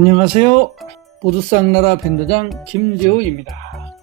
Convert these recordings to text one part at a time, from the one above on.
안녕하세요. 보드싹나라 밴드장 김재호입니다.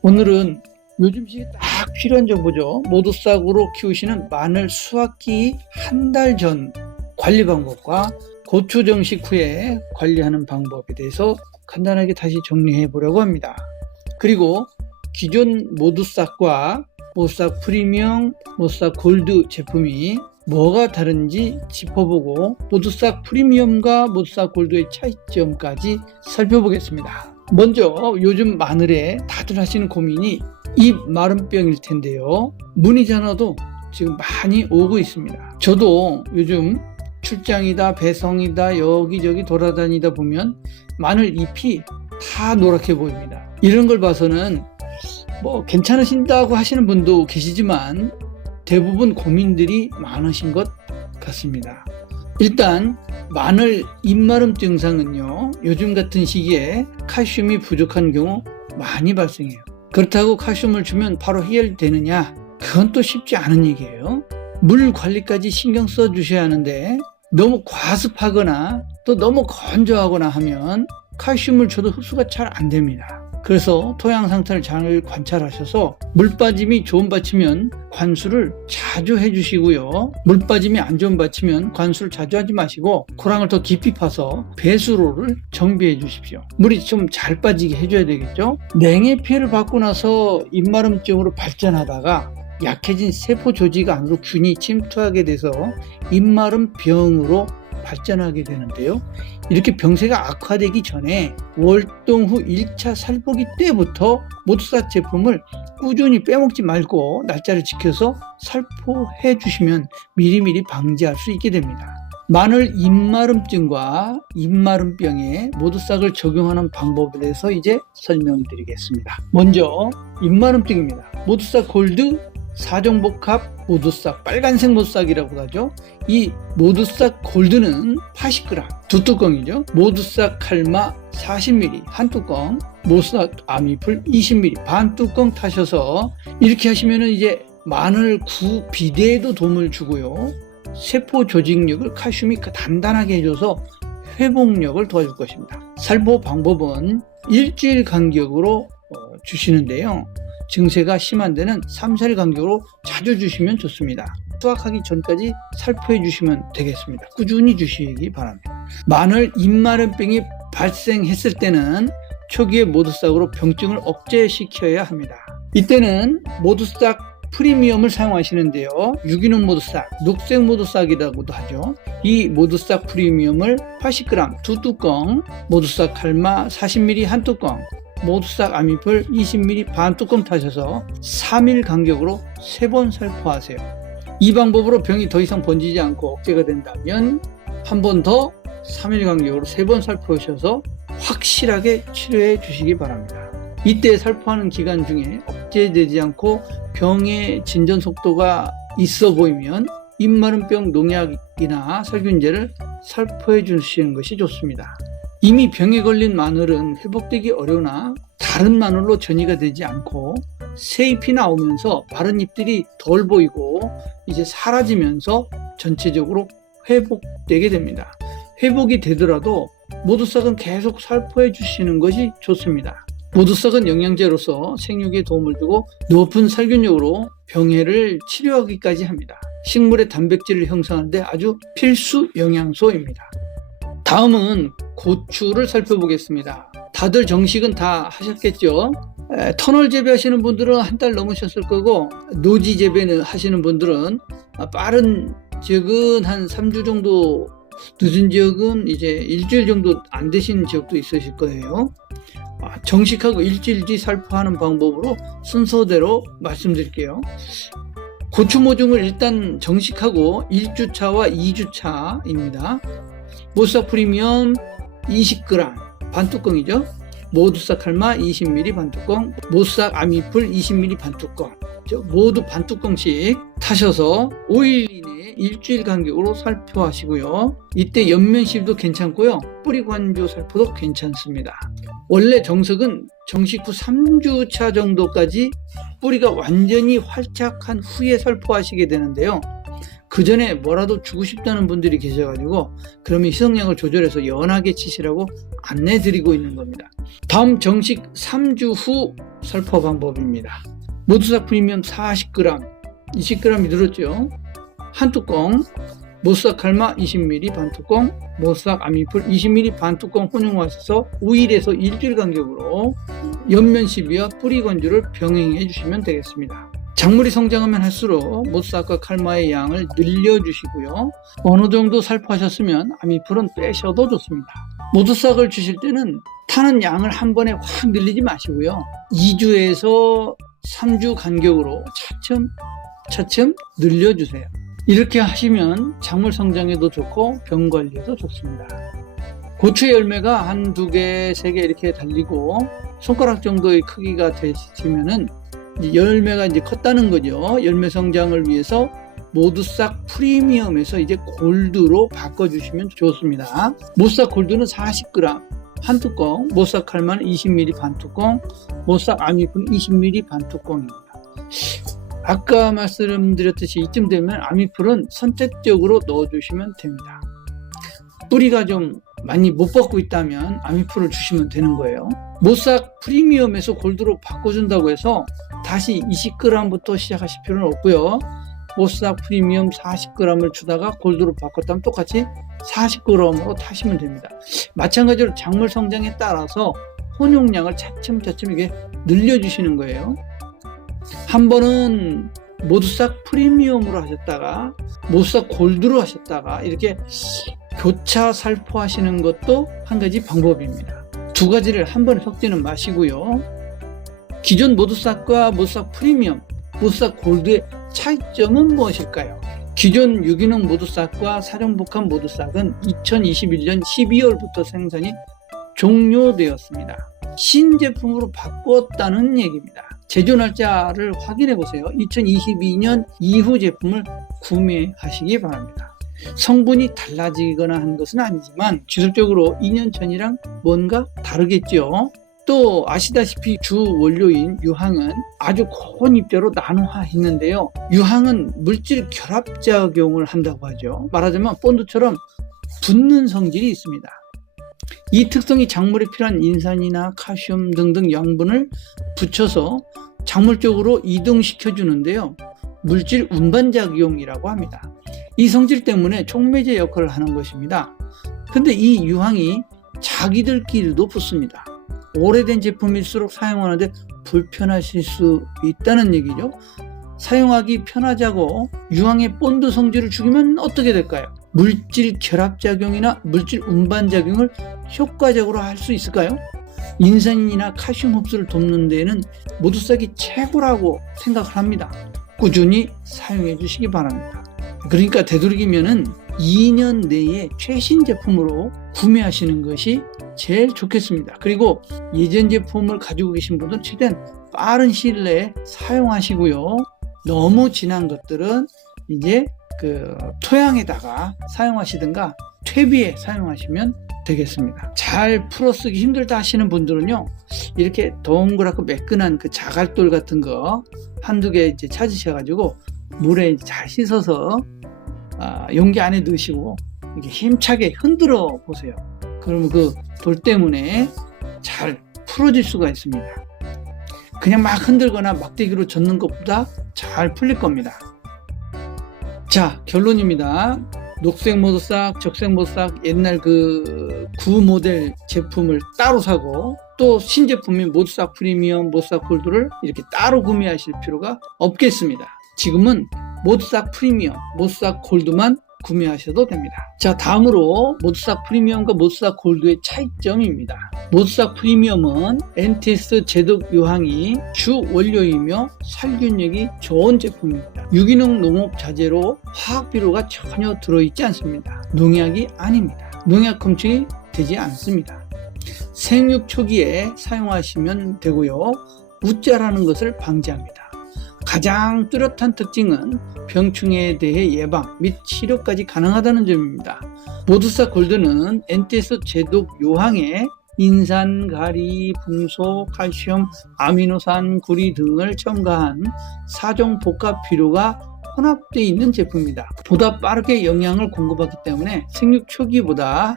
오늘은 요즘 시기에 딱 필요한 정보죠. 모두싹으로 키우시는 마늘 수확기 한 달 전 관리 방법과 고추 정식 후에 관리하는 방법에 대해서 간단하게 다시 정리해 보려고 합니다. 그리고 기존 모두싹과 모두싹 프리미엄, 모두싹 골드 제품이 뭐가 다른지 짚어보고 모두싹 프리미엄과 모두싹 골드의 차이점까지 살펴보겠습니다. 먼저 요즘 마늘에 다들 하시는 고민이 잎 마름병일 텐데요. 문의자 전화도 지금 많이 오고 있습니다. 저도 요즘 출장이다 배송이다 여기저기 돌아다니다 보면 마늘 잎이 다 노랗게 보입니다. 이런 걸 봐서는 괜찮으신다고 하시는 분도 계시지만 대부분 고민들이 많으신 것 같습니다. 일단 마늘 잎마름 증상은요, 요즘 같은 시기에 칼슘이 부족한 경우 많이 발생해요. 그렇다고 칼슘을 주면 바로 해결되느냐? 그건 또 쉽지 않은 얘기예요. 물 관리까지 신경 써 주셔야 하는데 너무 과습하거나 또 너무 건조하거나 하면 칼슘을 줘도 흡수가 잘 안 됩니다. 그래서 토양 상태를 잘 관찰하셔서 물 빠짐이 좋은 밭이면 관수를 자주 해주시고요. 물 빠짐이 안 좋은 밭이면 관수를 자주 하지 마시고 고랑을 더 깊이 파서 배수로를 정비해 주십시오. 물이 좀 잘 빠지게 해줘야 되겠죠. 냉해 피해를 받고 나서 잎마름증으로 발전하다가 약해진 세포 조직 안으로 균이 침투하게 돼서 잎마름병으로 발전하게 되는데요. 이렇게 병세가 악화되기 전에 월동 후 1차 살포기 때부터 모두싹 제품을 꾸준히 빼먹지 말고 날짜를 지켜서 살포해 주시면 미리미리 방지할 수 있게 됩니다. 마늘 잎마름증과 잎마름병에 모두싹을 적용하는 방법에 대해서 이제 설명드리겠습니다. 먼저 잎마름증입니다. 모두싹 골드 4종복합 모두싹, 빨간색 모두싹이라고 하죠. 이 모두싹 골드는 80g, 두 뚜껑이죠. 모두싹 칼마 40ml, 한 뚜껑, 모두싹 아미풀 20ml, 반 뚜껑 타셔서 이렇게 하시면 이제 마늘 구 비대에도 도움을 주고요. 세포 조직력을 칼슘이 단단하게 해줘서 회복력을 도와줄 것입니다. 살포 방법은 일주일 간격으로 주시는데요. 증세가 심한 데는 3, 4일 간격으로 자주 주시면 좋습니다. 수확하기 전까지 살포해 주시면 되겠습니다. 꾸준히 주시기 바랍니다. 마늘 잎마름병이 발생했을 때는 초기에 모두싹으로 병증을 억제시켜야 합니다. 이때는 모두싹 프리미엄을 사용하시는데요. 유기농 모두싹, 녹색 모두싹이라고도 하죠. 이 모두싹 프리미엄을 80g 두 뚜껑, 모두싹 칼마 40ml 한 뚜껑, 모두싹 아미풀 20ml 반 뚜껑 타셔서 3일 간격으로 3번 살포하세요. 이 방법으로 병이 더 이상 번지지 않고 억제가 된다면 한 번 더 3일 간격으로 3번 살포하셔서 확실하게 치료해 주시기 바랍니다. 이때 살포하는 기간 중에 억제되지 않고 병의 진전 속도가 있어 보이면 잎마름병 농약이나 살균제를 살포해 주시는 것이 좋습니다. 이미 병에 걸린 마늘은 회복되기 어려우나 다른 마늘로 전이가 되지 않고 새 잎이 나오면서 마른 잎들이 덜 보이고 이제 사라지면서 전체적으로 회복되게 됩니다. 회복이 되더라도 모두싹은 계속 살포해 주시는 것이 좋습니다. 모두싹은 영양제로서 생육에 도움을 주고 높은 살균력으로 병해를 치료하기까지 합니다. 식물의 단백질을 형성하는데 아주 필수 영양소입니다. 다음은 고추를 살펴보겠습니다. 다들 정식은 다 하셨겠죠? 터널 재배하시는 분들은 한 달 넘으셨을 거고 노지 재배는 하시는 분들은 빠른 지역은 한 3주 정도, 늦은 지역은 이제 일주일 정도 안 되신 지역도 있으실 거예요. 정식하고 일주일 뒤 살포하는 방법으로 순서대로 말씀드릴게요. 고추 모종을 일단 정식하고 1주차와 2주차입니다. 모두싹 프리미엄 20g 반뚜껑이죠. 모두싹 칼마 20ml 반뚜껑, 모두싹 아미풀 20ml 반뚜껑, 모두 반뚜껑씩 타셔서 5일 이내 일주일 간격으로 살포하시고요. 이때 연면시도 괜찮고요. 뿌리 관조 살포도 괜찮습니다. 원래 정석은 정식 후 3주차 정도까지 뿌리가 완전히 활착한 후에 살포하시게 되는데요. 그 전에 뭐라도 주고 싶다는 분들이 계셔가지고 그러면 희석량을 조절해서 연하게 치시라고 안내드리고 있는 겁니다. 다음 정식 3주 후 살포 방법입니다. 모두싹 프리미엄 40g, 20g이 늘었죠. 한 뚜껑, 모두싹 칼마 20ml 반 뚜껑, 모두싹 아미풀 20ml 반 뚜껑 혼용하셔서 5일에서 일주일 간격으로 옆면 시비와 뿌리 건조를 병행해 주시면 되겠습니다. 작물이 성장하면 할수록 모두싹과 칼마의 양을 늘려주시고요. 어느 정도 살포하셨으면 아미풀은 빼셔도 좋습니다. 모두싹을 주실 때는 타는 양을 한 번에 확 늘리지 마시고요. 2주에서 3주 간격으로 차츰 늘려주세요. 이렇게 하시면 작물 성장에도 좋고 병 관리에도 좋습니다. 고추 열매가 한 2개, 3개 이렇게 달리고 손가락 정도의 크기가 되시면은 열매가 이제 컸다는 거죠. 열매 성장을 위해서 모두싹 프리미엄에서 이제 골드로 바꿔주시면 좋습니다. 모두싹 골드는 40g 한 뚜껑, 모두싹 칼마는 20ml 반 뚜껑, 모두싹 아미풀 20ml 반 뚜껑입니다. 아까 말씀드렸듯이 이쯤 되면 아미풀은 선택적으로 넣어주시면 됩니다. 뿌리가 좀 많이 못 받고 있다면 아미풀을 주시면 되는 거예요. 모두싹 프리미엄에서 골드로 바꿔준다고 해서 다시 20g부터 시작하실 필요는 없고요. 모두싹 프리미엄 40g을 주다가 골드로 바꿨다면 똑같이 40g으로 타시면 됩니다. 마찬가지로 작물 성장에 따라서 혼용량을 차츰차츰 이게 늘려주시는 거예요. 한 번은 모두싹 프리미엄으로 하셨다가 모두싹 골드로 하셨다가 이렇게 교차 살포하시는 것도 한 가지 방법입니다. 두 가지를 한 번에 섞지는 마시고요. 기존 모두싹과 모두싹 프리미엄, 모두싹 골드의 차이점은 무엇일까요? 기존 유기농 모두싹과 사종복합 모두싹은 2021년 12월부터 생산이 종료되었습니다. 신제품으로 바꿨다는 얘기입니다. 제조 날짜를 확인해 보세요. 2022년 이후 제품을 구매하시기 바랍니다. 성분이 달라지거나 한 것은 아니지만 기술적으로 2년 전이랑 뭔가 다르겠죠. 또 아시다시피 주 원료인 유황은 아주 고온 입자로 나누어있는데요. 유황은 물질 결합작용을 한다고 하죠. 말하자면 본드처럼 붙는 성질이 있습니다. 이 특성이 작물에 필요한 인산이나 칼슘 등등 양분을 붙여서 작물적으로 이동시켜 주는데요. 물질 운반작용이라고 합니다. 이 성질 때문에 촉매제 역할을 하는 것입니다. 근데 이 유황이 자기들끼리도 붙습니다. 오래된 제품일수록 사용하는데 불편하실 수 있다는 얘기죠. 사용하기 편하자고 유황의 본드 성질을 죽이면 어떻게 될까요? 물질 결합작용이나 물질 운반작용을 효과적으로 할 수 있을까요? 인산이나 칼슘 흡수를 돕는 데에는 모두싹이 최고라고 생각을 합니다. 꾸준히 사용해 주시기 바랍니다. 그러니까 되도록이면은 2년 내에 최신 제품으로 구매하시는 것이 제일 좋겠습니다. 그리고 예전 제품을 가지고 계신 분들은 최대한 빠른 시일 내에 사용하시고요. 너무 진한 것들은 이제 토양에다가 사용하시든가 퇴비에 사용하시면 되겠습니다. 잘 풀어쓰기 힘들다 하시는 분들은요, 이렇게 동그랗고 매끈한 그 자갈돌 같은 거 한두 개 이제 찾으셔가지고 물에 잘 씻어서 용기 안에 넣으시고 이렇게 힘차게 흔들어 보세요. 그러면 그 돌 때문에 잘 풀어질 수가 있습니다. 그냥 막 흔들거나 막대기로 젓는 것보다 잘 풀릴 겁니다. 자, 결론입니다. 녹색 모두싹, 적색 모두싹 옛날 그 구 모델 제품을 따로 사고 또 신제품인 모두싹 프리미엄, 모두싹 골드를 이렇게 따로 구매하실 필요가 없겠습니다. 지금은 모두싹 프리미엄, 모두싹 골드만 구매하셔도 됩니다. 자, 다음으로 모두싹 프리미엄과 모두싹 골드의 차이점입니다. 모두싹 프리미엄은 NTS 제독 유황이 주 원료이며 살균력이 좋은 제품입니다. 유기농 농업 자재로 화학 비료가 전혀 들어있지 않습니다. 농약이 아닙니다. 농약 검출이 되지 않습니다. 생육 초기에 사용하시면 되고요. 웃자라는 것을 방지합니다. 가장 뚜렷한 특징은 병충해에 대해 예방 및 치료까지 가능하다는 점입니다. 모두싹 골드는 NTS 제독 요항에 인산, 가리, 붕소, 칼슘, 아미노산, 구리 등을 첨가한 4종 복합 비료가 혼합되어 있는 제품입니다. 보다 빠르게 영양을 공급하기 때문에 생육 초기보다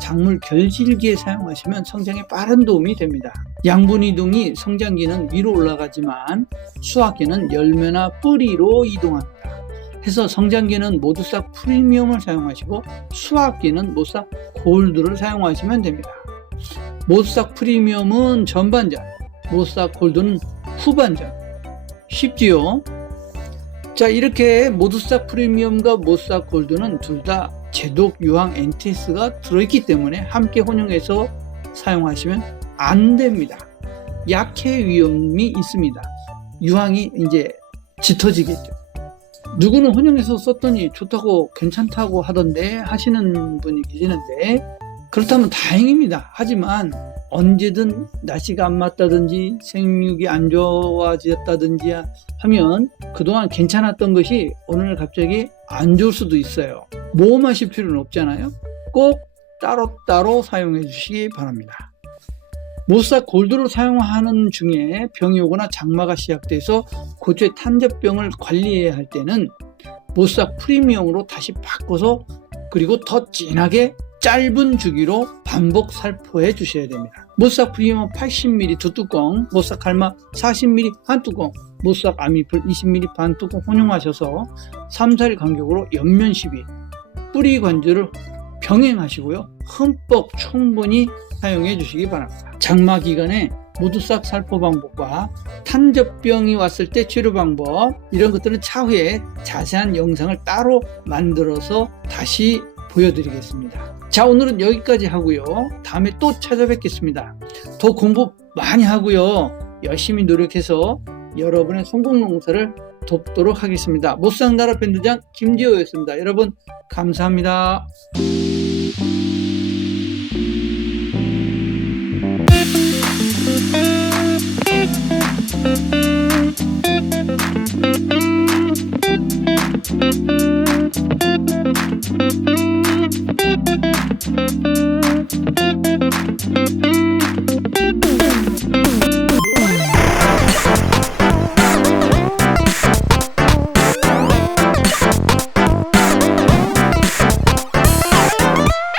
작물 결실기에 사용하시면 성장에 빠른 도움이 됩니다. 양분 이동이 성장기는 위로 올라가지만 수확기는 열매나 뿌리로 이동합니다. 해서 성장기는 모두싹 프리미엄을 사용하시고 수확기는 모두싹 골드를 사용하시면 됩니다. 모두싹 프리미엄은 전반전, 모두싹 골드는 후반전. 쉽지요? 자, 이렇게 모두싹 프리미엄과 모두싹 골드는 둘 다 제독 유황 NTS가 들어있기 때문에 함께 혼용해서 사용하시면 안 됩니다. 약해 위험이 있습니다. 유황이 이제 짙어지겠죠. 누구는 혼용해서 썼더니 좋다고 괜찮다고 하던데 하시는 분이 계시는데, 그렇다면 다행입니다. 하지만 언제든 날씨가 안 맞다든지 생육이 안 좋아졌다든지 하면 그동안 괜찮았던 것이 오늘 갑자기 안 좋을 수도 있어요. 모험하실 필요는 없잖아요. 꼭 따로따로 사용해 주시기 바랍니다. 모두싹 골드를 사용하는 중에 병이 오거나 장마가 시작돼서 고추의 탄저병을 관리해야 할 때는 모두싹 프리미엄으로 다시 바꿔서 그리고 더 진하게 짧은 주기로 반복 살포해 주셔야 됩니다. 모두싹 프리미엄 80ml 두 뚜껑, 모두싹 칼마 40ml 한 뚜껑, 모두싹 아미풀 20ml 반 뚜껑 혼용하셔서 3, 4일 간격으로 옆면 시비, 뿌리 관주를 병행하시고요. 흠뻑 충분히 사용해 주시기 바랍니다. 장마 기간에 모두싹 살포 방법과 탄저병이 왔을 때 치료 방법, 이런 것들은 차후에 자세한 영상을 따로 만들어서 다시 보여드리겠습니다. 자, 오늘은 여기까지 하고요. 다음에 또 찾아뵙겠습니다. 더 공부 많이 하고요. 열심히 노력해서 여러분의 성공 농사를 돕도록 하겠습니다. 모두싹 나라 밴드장 김지호였습니다. 여러분 감사합니다.